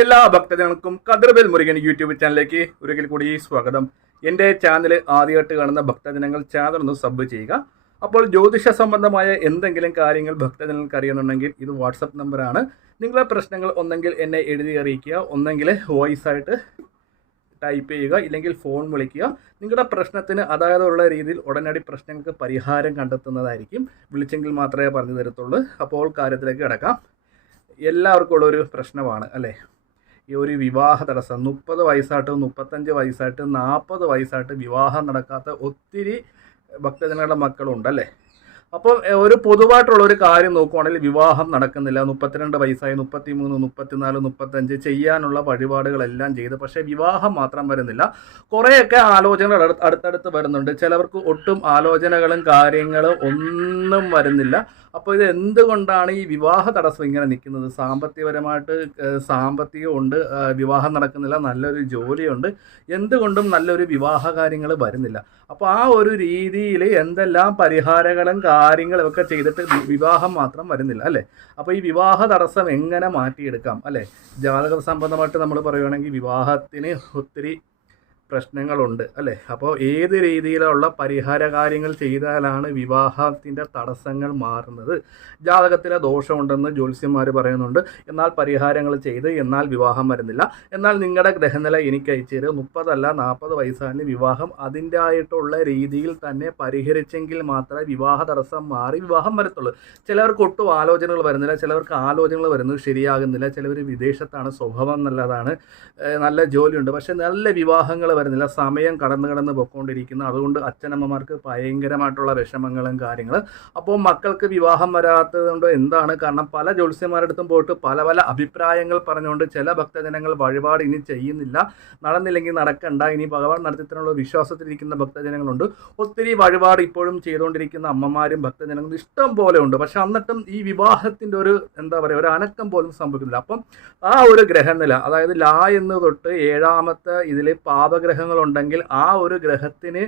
എല്ലാ ഭക്തജനങ്ങൾക്കും കതിർവേൽ മുരുകൻ യൂട്യൂബ് ചാനലിലേക്ക് ഒരിക്കൽ കൂടി സ്വാഗതം. എൻ്റെ ചാനൽ ആദ്യമായിട്ട് കാണുന്ന ഭക്തജനങ്ങൾ ചാനൽ ഒന്ന് സബ് ചെയ്യുക. അപ്പോൾ ജ്യോതിഷ സംബന്ധമായ എന്തെങ്കിലും കാര്യങ്ങൾ ഭക്തജനങ്ങൾക്ക് അറിയുന്നുണ്ടെങ്കിൽ ഇത് വാട്സപ്പ് നമ്പറാണ്. നിങ്ങളുടെ പ്രശ്നങ്ങൾ ഒന്നെങ്കിൽ എന്നെ എഴുതി അറിയിക്കുക, ഒന്നെങ്കിൽ വോയിസ് ആയിട്ട് ടൈപ്പ് ചെയ്യുക, ഇല്ലെങ്കിൽ ഫോൺ വിളിക്കുക. നിങ്ങളുടെ പ്രശ്നത്തിന് അതായതുള്ള രീതിയിൽ ഉടനടി പ്രശ്നങ്ങൾക്ക് പരിഹാരം കണ്ടെത്തുന്നതായിരിക്കും. വിളിച്ചെങ്കിൽ മാത്രമേ പറഞ്ഞു തരത്തുള്ളൂ. അപ്പോൾ കാര്യത്തിലേക്ക് കിടക്കാം. എല്ലാവർക്കും ഉള്ളൊരു പ്രശ്നമാണ് അല്ലേ ഈ ഒരു വിവാഹ തടസ്സം. 30 വയസ്സായിട്ട് 35 വയസ്സായിട്ട് 40 വയസ്സായിട്ട് വിവാഹം നടക്കാത്ത ഒത്തിരി ഭക്തജനങ്ങളുടെ മക്കളുണ്ടല്ലേ. അപ്പോൾ ഒരു പൊതുവായിട്ടുള്ള ഒരു കാര്യം നോക്കുവാണെങ്കിൽ വിവാഹം നടക്കുന്നില്ല. 32 വയസ്സായി, 33, 34, 35 ചെയ്യാനുള്ള വഴിപാടുകളെല്ലാം ചെയ്ത്, പക്ഷേ വിവാഹം മാത്രം വരുന്നില്ല. കുറേയൊക്കെ ആലോചനകൾ അടുത്തടുത്ത് വരുന്നുണ്ട്. ചിലവർക്ക് ഒട്ടും ആലോചനകളും കാര്യങ്ങളും ഒന്നും വരുന്നില്ല. അപ്പോൾ ഇത് എന്തുകൊണ്ടാണ് ഈ വിവാഹ തടസ്സം ഇങ്ങനെ നിൽക്കുന്നത്? സാമ്പത്തികപരമായിട്ട് സാമ്പത്തികമുണ്ട്, വിവാഹം നടക്കുന്നില്ല, നല്ലൊരു ജോലിയുണ്ട്, എന്തുകൊണ്ടും നല്ലൊരു വിവാഹ കാര്യങ്ങൾ വരുന്നില്ല. അപ്പോൾ ആ ഒരു രീതിയിൽ എന്തെല്ലാം പരിഹാരങ്ങളും കാര്യങ്ങളും ഒക്കെ ചെയ്തിട്ട് വിവാഹം മാത്രം വരുന്നില്ല അല്ലേ. അപ്പോൾ ഈ വിവാഹ തടസ്സം എങ്ങനെ മാറ്റിയെടുക്കാം അല്ലേ? ജാതക സംബന്ധമായിട്ട് നമ്മൾ പറയുകയാണെങ്കിൽ വിവാഹത്തിന് ഒത്തിരി പ്രശ്നങ്ങളുണ്ട് അല്ലേ. അപ്പോൾ ഏത് രീതിയിലുള്ള പരിഹാര കാര്യങ്ങൾ ചെയ്താലാണ് വിവാഹത്തിൻ്റെ തടസ്സങ്ങൾ മാറുന്നത്? ജാതകത്തിലെ ദോഷമുണ്ടെന്ന് ജ്യോത്സ്യന്മാർ പറയുന്നുണ്ട്. എന്നാൽ പരിഹാരങ്ങൾ ചെയ്ത് എന്നാൽ വിവാഹം വരുന്നില്ല. എന്നാൽ നിങ്ങളുടെ ഗ്രഹനില എനിക്ക് അയച്ചു തരും. 30 അല്ല 40 വയസ്സാണ് വിവാഹം അതിൻ്റെ ആയിട്ടുള്ള രീതിയിൽ തന്നെ പരിഹരിച്ചെങ്കിൽ മാത്രമേ വിവാഹ തടസ്സം മാറി വിവാഹം വരത്തുള്ളൂ. ചിലവർക്ക് ഒട്ടും ആലോചനകൾ വരുന്നില്ല, ചിലവർക്ക് ആലോചനകൾ വരുന്നത് ശരിയാകുന്നില്ല, ചിലവർ വിദേശത്താണ്, സ്വഭാവം നല്ലതാണ്, നല്ല ജോലിയുണ്ട്, പക്ഷെ നല്ല വിവാഹങ്ങൾ വരുന്നില്ല. സമയം കടന്ന് പൊയ്ക്കൊണ്ടിരിക്കുന്നു. അതുകൊണ്ട് അച്ഛനമ്മമാർക്ക് ഭയങ്കരമായിട്ടുള്ള വിഷമങ്ങളും കാര്യങ്ങളും. അപ്പോൾ മക്കൾക്ക് വിവാഹം വരാത്തത് കൊണ്ട് എന്താണ് കാരണം? പല ജ്യോത്സ്യന്മാരുടെ അടുത്തും പോയിട്ട് പല പല അഭിപ്രായങ്ങൾ പറഞ്ഞുകൊണ്ട് ചില ഭക്തജനങ്ങൾ വഴിപാട് ഇനി ചെയ്യുന്നില്ല, നടന്നില്ലെങ്കിൽ നടക്കണ്ട, ഇനി ഭഗവാൻ നടത്തിത്തനുള്ള വിശ്വാസത്തിലിരിക്കുന്ന ഭക്തജനങ്ങളുണ്ട്. ഒത്തിരി വഴിപാട് ഇപ്പോഴും ചെയ്തുകൊണ്ടിരിക്കുന്ന അമ്മമാരും ഭക്തജനങ്ങളും ഇഷ്ടം പോലെ ഉണ്ട്. പക്ഷെ എന്നിട്ടും ഈ വിവാഹത്തിൻ്റെ ഒരു ഒരു അനക്കം പോലും സംഭവിക്കുന്നില്ല. അപ്പം ആ ഒരു ഗ്രഹനില, അതായത് ലാ എന്ന് തൊട്ട് 7ാമത്തെ ഇതിൽ പാപഗ്രഹങ്ങളുണ്ടെങ്കിൽ ആ ഒരു ഗ്രഹത്തിന്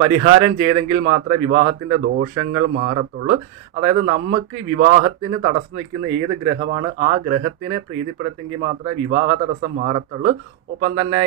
പരിഹാരം ചെയ്തെങ്കിൽ മാത്രമേ വിവാഹത്തിൻ്റെ ദോഷങ്ങൾ മാറത്തുള്ളൂ. അതായത് നമുക്ക് വിവാഹത്തിന് തടസ്സം നിൽക്കുന്ന ഏത് ഗ്രഹമാണ് ആ ഗ്രഹത്തിനെ പ്രീതിപ്പെടുത്തെങ്കിൽ മാത്രമേ വിവാഹ തടസ്സം മാറത്തുള്ളൂ. ഒപ്പം തന്നെ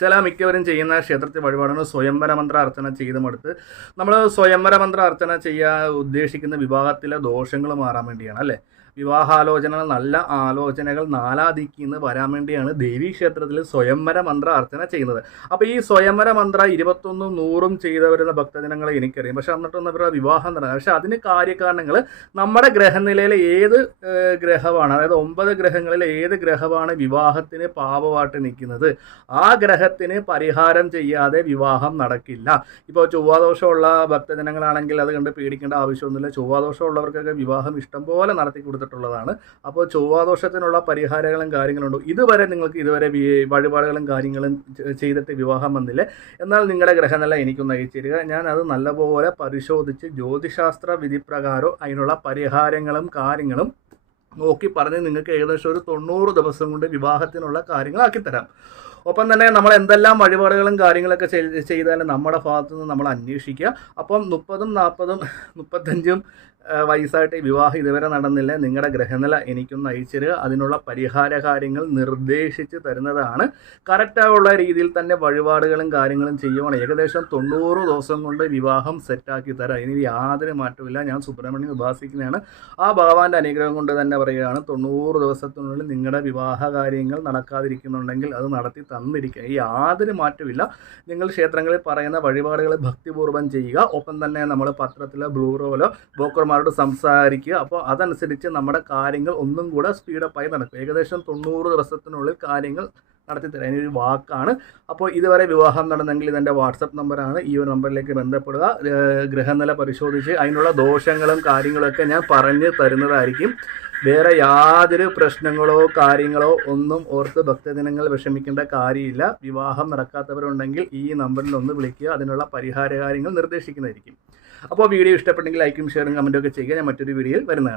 ചില മിക്കവരും ചെയ്യുന്ന ക്ഷേത്രത്തിൽ വഴിപാടാണ് സ്വയംവര മന്ത്ര അർച്ചന ചെയ്തുമെടുത്ത്. നമ്മൾ സ്വയംവര മന്ത്ര അർച്ചന ചെയ്യാൻ ഉദ്ദേശിക്കുന്ന വിവാഹത്തിലെ ദോഷങ്ങൾ മാറാൻ വേണ്ടിയാണ് അല്ലേ. വിവാഹാലോചനകൾ, നല്ല ആലോചനകൾ നാലാദിക്കിന്ന് വരാൻ വേണ്ടിയാണ് ദേവീ ക്ഷേത്രത്തിൽ സ്വയംവര മന്ത്ര അർച്ചന ചെയ്യുന്നത്. അപ്പോൾ ഈ സ്വയംവര മന്ത്ര 21 100 ചെയ്തു വരുന്ന ഭക്തജനങ്ങളെ എനിക്കറിയാം. പക്ഷെ എന്നിട്ടൊന്നും ഇവരുടെ വിവാഹം നടക്കുക. പക്ഷെ അതിന് കാര്യകാരണങ്ങൾ നമ്മുടെ ഗ്രഹനിലയിലെ ഏത് ഗ്രഹമാണ്, അതായത് 9 ഗ്രഹങ്ങളിൽ ഏത് ഗ്രഹമാണ് വിവാഹത്തിന് പാപമായിട്ട് നിൽക്കുന്നത്, ആ ഗ്രഹത്തിന് പരിഹാരം ചെയ്യാതെ വിവാഹം നടക്കില്ല. ഇപ്പോൾ ചൊവ്വാദോഷമുള്ള ഭക്തജനങ്ങളാണെങ്കിൽ അത് കണ്ട് പേടിക്കേണ്ട ആവശ്യമൊന്നുമില്ല. ചൊവ്വാദോഷമുള്ളവർക്കൊക്കെ വിവാഹം ഇഷ്ടംപോലെ നടത്തി ുള്ളതാണ്. അപ്പോൾ ചൊവ്വാദോഷത്തിനുള്ള പരിഹാരങ്ങളും കാര്യങ്ങളുണ്ട്. നിങ്ങൾക്ക് ഇതുവരെ വഴിപാടുകളും കാര്യങ്ങളും ചെയ്തിട്ട് വിവാഹം വന്നില്ലേ, എന്നാൽ നിങ്ങളുടെ ഗ്രഹനില എനിക്കൊന്ന് അയച്ചു തരിക. ഞാൻ അത് നല്ലപോലെ പരിശോധിച്ച് ജ്യോതിശാസ്ത്ര വിധിപ്രകാരം അതിനുള്ള പരിഹാരങ്ങളും കാര്യങ്ങളും നോക്കി പറഞ്ഞ് നിങ്ങൾക്ക് ഏകദേശം ഒരു 90 ദിവസം കൊണ്ട് വിവാഹത്തിനുള്ള കാര്യങ്ങളാക്കി തരാം. ഒപ്പം തന്നെ നമ്മൾ എന്തെല്ലാം വഴിപാടുകളും കാര്യങ്ങളൊക്കെ ചെയ്താലും നമ്മുടെ ഭാഗത്തു നിന്ന് നമ്മൾ അന്വേഷിക്കുക. അപ്പം 30, 40, 35 വയസ്സായിട്ട് വിവാഹം ഇതുവരെ നടന്നില്ല, നിങ്ങളുടെ ഗ്രഹനില എനിക്കൊന്ന് അയച്ചിരുക. അതിനുള്ള പരിഹാര കാര്യങ്ങൾ നിർദ്ദേശിച്ച് തരുന്നതാണ്. കറക്റ്റായുള്ള രീതിയിൽ തന്നെ വഴിപാടുകളും കാര്യങ്ങളും ചെയ്യുവാണ്. ഏകദേശം 90 ദിവസം കൊണ്ട് വിവാഹം സെറ്റാക്കി തരാം. ഇനി യാതൊരു മാറ്റമില്ല. ഞാൻ സുബ്രഹ്മണ്യം ഉപാസിക്കുന്നതാണ്. ആ ഭഗവാന്റെ അനുഗ്രഹം കൊണ്ട് തന്നെ പറയുകയാണ്, 90 ദിവസത്തിനുള്ളിൽ നിങ്ങളുടെ വിവാഹ കാര്യങ്ങൾ നടക്കാതിരിക്കുന്നുണ്ടെങ്കിൽ അത് നടത്തി തന്നിരിക്കുക. യാതൊരു മാറ്റമില്ല. നിങ്ങൾ ക്ഷേത്രങ്ങളിൽ പറയുന്ന വഴിപാടുകൾ ഭക്തിപൂർവ്വം ചെയ്യുക. ഒപ്പം തന്നെ നമ്മൾ പത്രത്തിലോ ബ്ലൂറോയിലോ ബ്രോക്കർമാരോട് സംസാരിക്കുക. അപ്പോൾ അതനുസരിച്ച് നമ്മുടെ കാര്യങ്ങൾ ഒന്നും കൂടെ സ്പീഡപ്പായി നടക്കും. ഏകദേശം 90 ദിവസത്തിനുള്ളിൽ കാര്യങ്ങൾ നടത്തി തരാൻ ഒരു വാക്കാണ്. അപ്പോൾ ഇതുവരെ വിവാഹം നടന്നെങ്കിൽ ഇതെൻ്റെ വാട്സപ്പ് നമ്പറാണ്. ഈ ഒരു നമ്പറിലേക്ക് ബന്ധപ്പെടുക. ഗ്രഹനില പരിശോധിച്ച് അതിനുള്ള ദോഷങ്ങളും കാര്യങ്ങളൊക്കെ ഞാൻ പറഞ്ഞു തരുന്നതായിരിക്കും. വേറെ യാതൊരു പ്രശ്നങ്ങളോ കാര്യങ്ങളോ ഒന്നും ഓർത്ത് ഭക്തജനങ്ങൾ വിഷമിക്കേണ്ട കാര്യമില്ല. വിവാഹം നടക്കാത്തവരുണ്ടെങ്കിൽ ഈ നമ്പറിൽ ഒന്ന് വിളിക്കുക. അതിനുള്ള പരിഹാര കാര്യങ്ങൾ നിർദ്ദേശിക്കുന്നതായിരിക്കും. അപ്പോൾ വീഡിയോ ഇഷ്ടപ്പെട്ടെങ്കിൽ ലൈക്കും ഷെയറും കമൻറ്റും ഒക്കെ ചെയ്യുക. ഞാൻ മറ്റൊരു വീഡിയോയിൽ വരുന്നതാണ്.